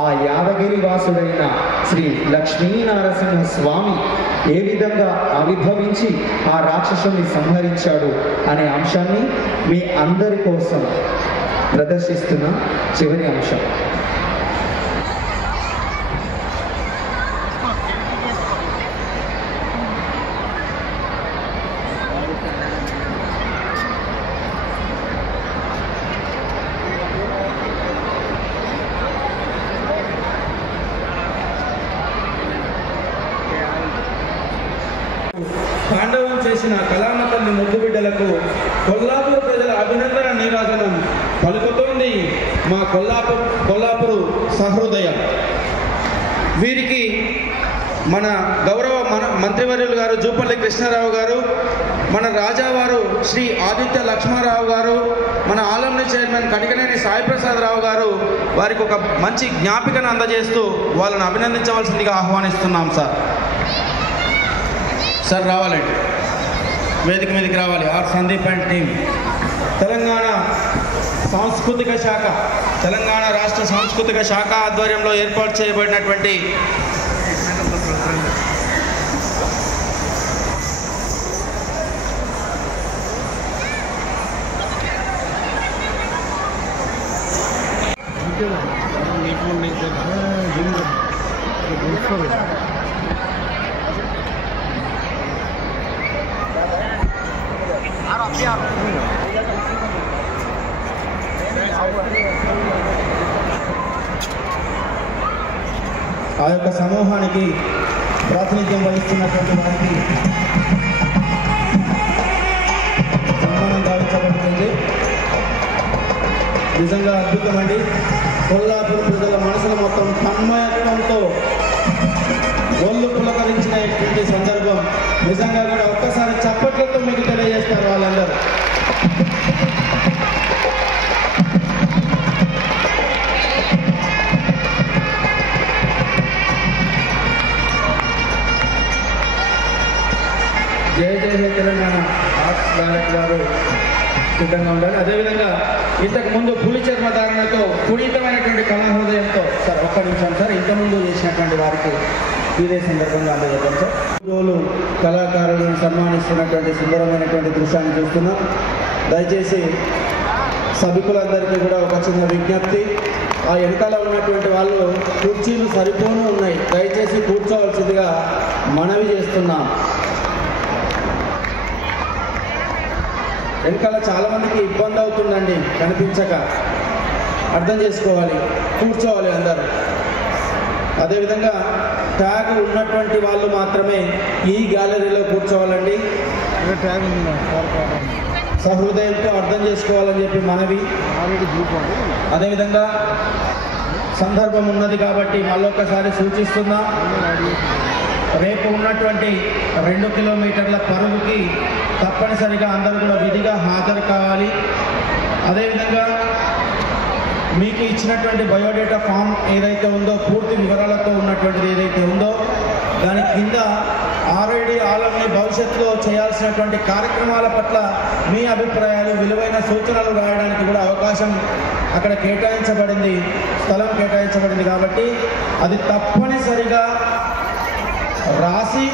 ఆ యాదగిరి వాసుడైన శ్రీ లక్ష్మీనరసింహ స్వామి ఏ విధంగా ఆవిర్భవించి ఆ రాక్షసుని సంహరించాడు అనే అంశాన్ని మీ అందరి కోసం ప్రదర్శిస్తున్న చివరి అంశం. తాండవం చేసిన కళామ తల్లి ముద్దు బిడ్డలకు కొల్లాపూర్ ప్రజల అభినందన నీరాజనం పలుకుతోంది మా కొల్లాపూరు సహృదయం. వీరికి మన గౌరవ మంత్రివర్యులు గారు జూపల్లి కృష్ణారావు గారు, మన రాజావారు శ్రీ ఆదిత్య లక్ష్మారావు గారు, మన ఆలంని చైర్మన్ కటికనేని సాయిప్రసాదరావు గారు వారికి ఒక మంచి జ్ఞాపికను అందజేస్తూ వాళ్ళని అభినందించవలసిందిగా ఆహ్వానిస్తున్నాం. సార్ రావాలండి, వేదిక మీదకి రావాలి. R Sandeep and team. Telangana సాంస్కృతిక శాఖ, తెలంగాణ రాష్ట్ర సాంస్కృతిక శాఖ ఆధ్వర్యంలో ఏర్పాటు చేయబడినటువంటి ఆ యొక్క సమూహానికి ప్రాతినిధ్యం వహిస్తున్నటువంటి వారికి సన్మానం గావించబడుతుంది. నిజంగా అద్భుతమండి. కొల్లాపూర్ ప్రజల మనసులు మొత్తం తన్మయత్వంతో ఒళ్ళు పులకరించినటువంటి సందర్భం. నిజంగా కూడా ఒక్కసారి చప్పట్లతో మీకు తెలియజేస్తారు వాళ్ళందరూ. జయ జయ జయ తెలంగాణ ఆర్ట్స్ డైరెక్టర్ గారు సిద్ధంగా ఉండాలి. అదేవిధంగా ఇంతకుముందు పులి చర్మ ధారణతో పునీతమైనటువంటి కళాహృదయంతో సార్ ఒక్క నిమిషం సార్ ఇంతకుముందు చేసినటువంటి వారికి ఇదే సందర్భంగా అందజేద్దాం సార్. రోజు కళాకారులను సన్మానిస్తున్నటువంటి సుందరమైనటువంటి దృశ్యాన్ని చూస్తున్నాం. దయచేసి సభికులందరికీ కూడా ఒక చిన్న విజ్ఞప్తి. ఆ వెనకాల ఉన్నటువంటి వాళ్ళు కుర్చీలు సరిపోను ఉన్నాయి, దయచేసి కూర్చోవలసిందిగా మనవి చేస్తున్నాం. వెనకాల చాలామందికి ఇబ్బంది అవుతుందండి, కనిపించక. అర్థం చేసుకోవాలి, కూర్చోవాలి అందరూ. అదేవిధంగా ట్యాగ్ ఉన్నటువంటి వాళ్ళు మాత్రమే ఈ గ్యాలరీలో కూర్చోవాలండి. సహృదయంతో అర్థం చేసుకోవాలని చెప్పి మనవి. అదేవిధంగా సందర్భం ఉన్నది కాబట్టి మళ్ళొక్కసారి సూచిస్తున్నా, రేపు ఉన్నటువంటి 2 కిలోమీటర్ల పరుగుకి తప్పనిసరిగా అందరూ కూడా విధిగా హాజరు కావాలి. అదేవిధంగా మీకు ఇచ్చినటువంటి బయోడేటా ఫామ్ ఏదైతే ఉందో, పూర్తి వివరాలతో ఉన్నటువంటిది ఏదైతే ఉందో, దాని కింద ఆల్రెడీ ఆలంని భవిష్యత్తులో చేయాల్సినటువంటి కార్యక్రమాల పట్ల మీ అభిప్రాయాలు, విలువైన సూచనలు రాయడానికి కూడా అవకాశం అక్కడ కేటాయించబడింది, స్థలం కేటాయించబడింది. కాబట్టి అది తప్పనిసరిగా రాసి